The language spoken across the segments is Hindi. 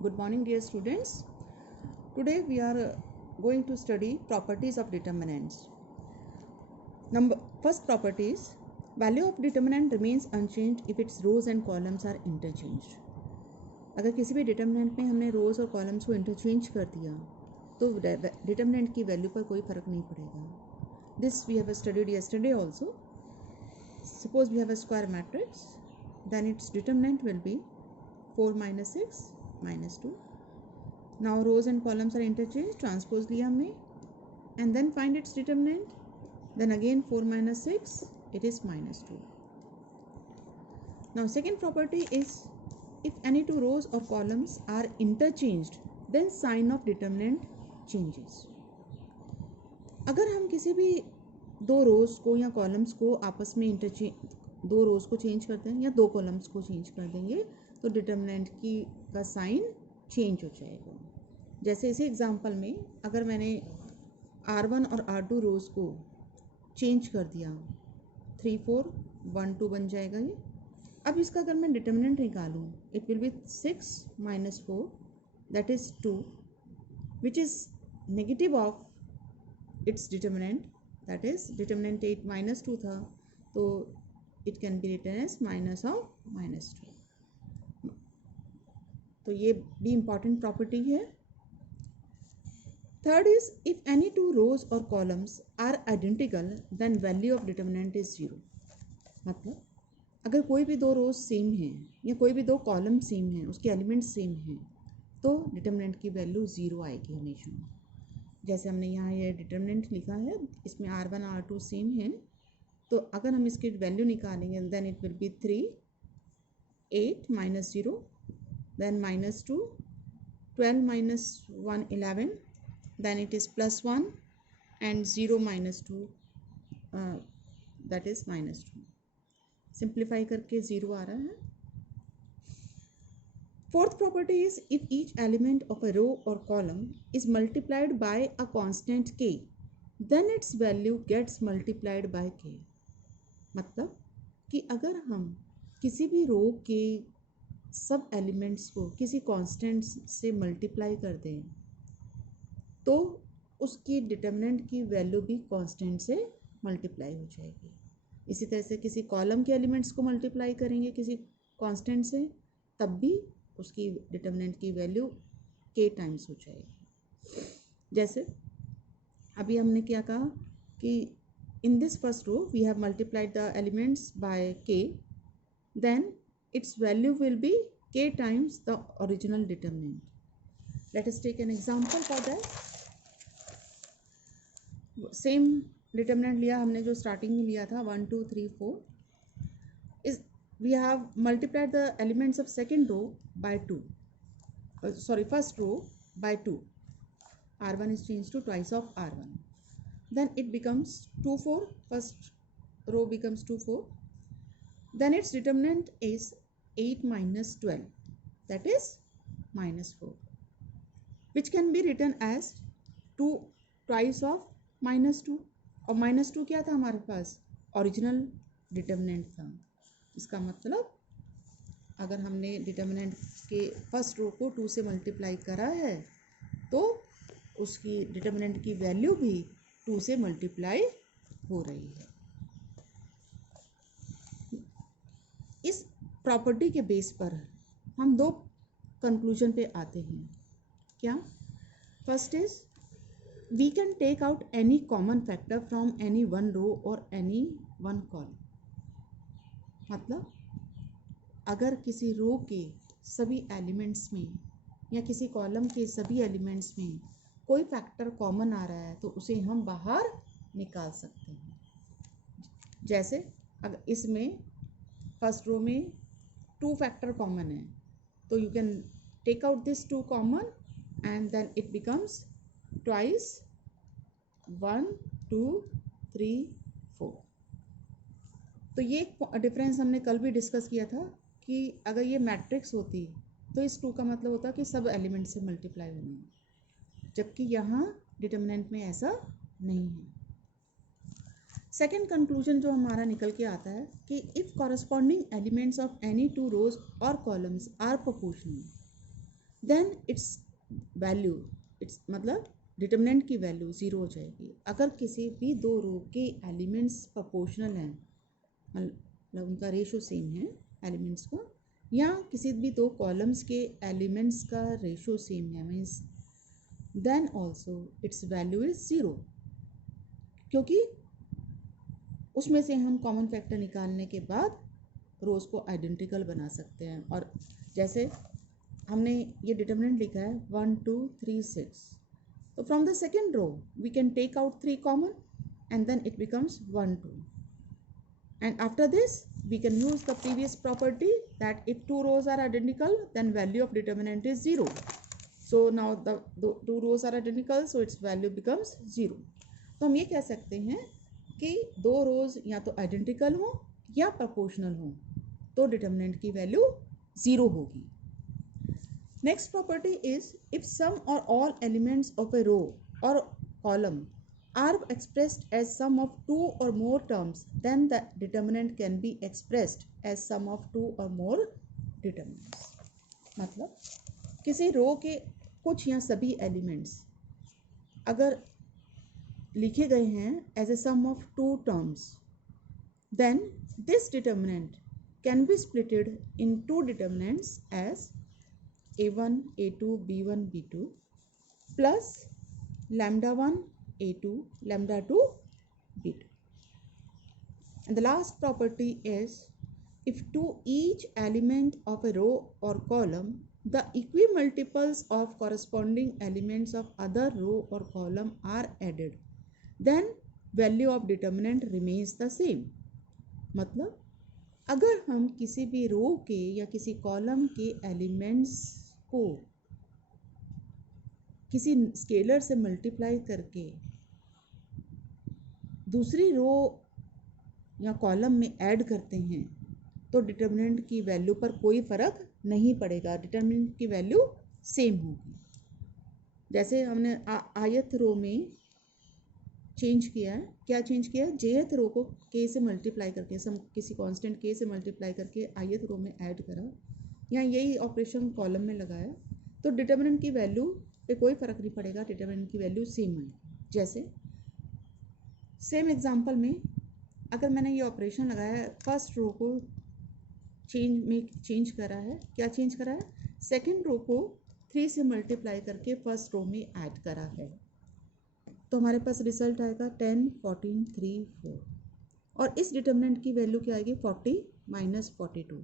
Good morning, dear students. Today we are going to study properties of determinants. First property is value of determinant remains unchanged if its rows and columns are interchanged. अगर किसी भी डिटर्मिनेंट में हमने रोज और कॉलम्स को इंटरचेंज कर दिया तो डिटर्मिनेंट की वैल्यू पर कोई फर्क नहीं पड़ेगा. This we have studied yesterday also. Suppose we have a square matrix, then its determinant will be 4 minus 6 minus 2. Now rows and columns are interchanged, transpose लिया हमने, and then find its determinant. Then again 4 minus 6, it is minus 2. Now second property is if any two rows or columns are interchanged, then sign of determinant changes. अगर हम किसी भी दो रोज को या कॉलम्स को आपस में दो रोज को चेंज करते हैं या दो कॉलम्स को चेंज कर देंगे तो डिटर्मिनेंट का साइन चेंज हो जाएगा. जैसे इसी एग्जांपल में अगर मैंने R1 और R2 रोज को चेंज कर दिया 3 4 1 2 बन जाएगा ये. अब इसका अगर मैं डिटर्मिनेंट निकालूं it will be 6 minus 4 that is 2 which is negative of its determinant, that is determinant 8 minus 2 था तो it can be written as minus of minus 2. तो ये भी इंपॉर्टेंट प्रॉपर्टी है. Third is if any two rows और columns are identical then value of determinant is 0. मतलब अगर कोई भी दो रोज सेम हैं या कोई भी दो कॉलम सेम हैं, उसके एलिमेंट सेम हैं, तो डिटर्मिनेंट की वैल्यू 0 आएगी हमेशा. जैसे हमने यहाँ ये डिटर्मिनेंट लिखा है, इसमें R1 R2 सेम है, तो अगर हम इसकी वैल्यू निकालेंगे then it will be 3 8 minus 0 then minus 2 12 minus 1 11 then it is plus 1 and 0 minus 2 that is minus 2. Simplify करके 0 आ रहा है. Fourth property is if each element of a row or column is multiplied by a constant k then its value gets multiplied by k. मतलब कि अगर हम किसी भी रो के सब एलिमेंट्स को किसी कांस्टेंट से मल्टीप्लाई कर दें तो उसकी डिटर्मिनेंट की वैल्यू भी कांस्टेंट से मल्टीप्लाई हो जाएगी. इसी तरह से किसी कॉलम के एलिमेंट्स को मल्टीप्लाई करेंगे किसी कांस्टेंट से तब भी उसकी डिटर्मिनेंट की वैल्यू k टाइम्स हो जाएगी. जैसे अभी हमने क्या कहा कि in this first row we have multiplied the elements by k, then its value will be k times the original determinant. Let us take an example for that. Same determinant लिया हमने जो starting में लिया था 1 2 3 4 is we have multiplied the elements of second row by 2, first row by 2. R1 is changed to twice of R1. Then it becomes 2 4, first row becomes 2 4, then its determinant is 8 minus 12 that is minus 4, which can be written as 2 twice of minus 2. और minus 2 क्या था हमारे पास? ओरिजिनल डिटर्मिनेंट था. इसका मतलब अगर हमने डिटर्मिनेंट के फर्स्ट रो को 2 से मल्टीप्लाई करा है तो उसकी डिटर्मिनेंट की वैल्यू भी 2 से मल्टीप्लाई हो रही है. इस प्रॉपर्टी के बेस पर हम दो कंक्लूजन पे आते हैं. क्या? First is we can take out any common factor from any one row or any one column. मतलब अगर किसी रो के सभी एलिमेंट्स में या किसी कॉलम के सभी एलिमेंट्स में कोई फैक्टर कॉमन आ रहा है तो उसे हम बाहर निकाल सकते हैं. जैसे अगर इसमें फर्स्ट रो में 2 फैक्टर कॉमन है तो you can take out this 2 common and then it becomes twice 1 2 3 4. तो ये डिफरेंस हमने कल भी डिस्कस किया था कि अगर ये मैट्रिक्स होती तो इस 2 का मतलब होता कि सब एलिमेंट से मल्टीप्लाई होना है, जबकि यहाँ डिटर्मिनेंट में ऐसा नहीं है. सेकेंड कंक्लूजन जो हमारा निकल के आता है कि if corresponding elements of any 2 rows और columns are proportional then its value, its मतलब डिटर्मिनेंट की वैल्यू ज़ीरो हो जाएगी। अगर किसी भी दो रो के एलिमेंट्स प्रोपोर्शनल हैं, मतलब उनका रेशो सेम है एलिमेंट्स का, या किसी भी दो कॉलम्स के एलिमेंट्स का रेशो सेम है, means then also its value is zero, क्योंकि उसमें से हम कॉमन फैक्टर निकालने के बाद रोज को आइडेंटिकल बना सकते हैं। और जैसे हमने ये डिटर्मिनेंट लिखा है 1 2 3 6, तो from the second row we can take out 3 common and then it becomes 1 2, and after this we can use the previous property that if two rows are identical then value of determinant is 0. So now the two rows are identical, so its value becomes 0. तो हम ये कह सकते हैं कि दो रोज या तो आइडेंटिकल हो या प्रोपोर्शनल हो तो डिटर्मिनेंट की वैल्यू 0 होगी। Next property is if sum और all elements of a row और column are expressed as sum of two or more terms, then the determinant can be expressed as sum of two or more determinants. मतलब किसी रो के कुछ या सभी एलिमेंट्स अगर लिखे गए हैं as a sum of two terms, then this determinant can be splitted in two determinants as a1 a2 b1 b2 plus lambda 1 a2 lambda 2 b2. And the last property is if to each element of a row or column the equimultiples of corresponding elements of other row or column are added, then value of determinant remains the same. मतलब अगर हम किसी भी रो के या किसी कॉलम के एलिमेंट्स को किसी स्केलर से मल्टीप्लाई करके दूसरी रो या कॉलम में ऐड करते हैं तो डिटर्मिनेंट की वैल्यू पर कोई फ़र्क नहीं पड़ेगा, डिटर्मिनेंट की वैल्यू सेम होगी। जैसे हमने आयत रो में चेंज किया है, क्या चेंज किया है, जेथ रो को के से मल्टीप्लाई करके किसी कांस्टेंट के से मल्टीप्लाई करके आयत रो में ऐड करा, या यही ऑपरेशन कॉलम में लगाया, तो डिटर्मिनेंट की वैल्यू पे कोई फ़र्क नहीं पड़ेगा, डिटर्मिनेंट की वैल्यू सेम आएगी। जैसे सेम एग्जांपल में अगर मैंने ये ऑपरेशन लगाया है, फर्स्ट रो को चेंज करा है, क्या चेंज करा है, सेकंड रो को 3 से मल्टीप्लाई करके फर्स्ट रो में ऐड करा है, तो हमारे पास रिजल्ट आएगा 10 14 3 4, और इस डिटर्मिनेंट की वैल्यू क्या आएगी 40 minus 42,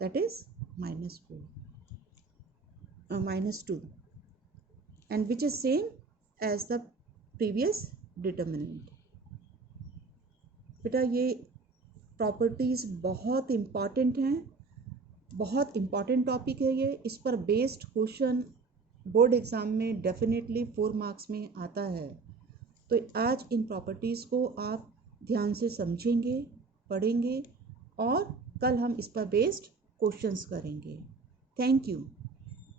that is -2 and which is same as the previous determinant. बेटा ये प्रॉपर्टीज़ बहुत इम्पॉर्टेंट हैं, बहुत इम्पॉर्टेंट टॉपिक है ये, इस पर बेस्ड क्वेश्चन बोर्ड एग्ज़ाम में डेफिनेटली 4 मार्क्स में आता है। तो आज इन प्रॉपर्टीज़ को आप ध्यान से समझेंगे, पढ़ेंगे और कल हम इस पर बेस्ड क्वेश्चंस करेंगे। Thank you.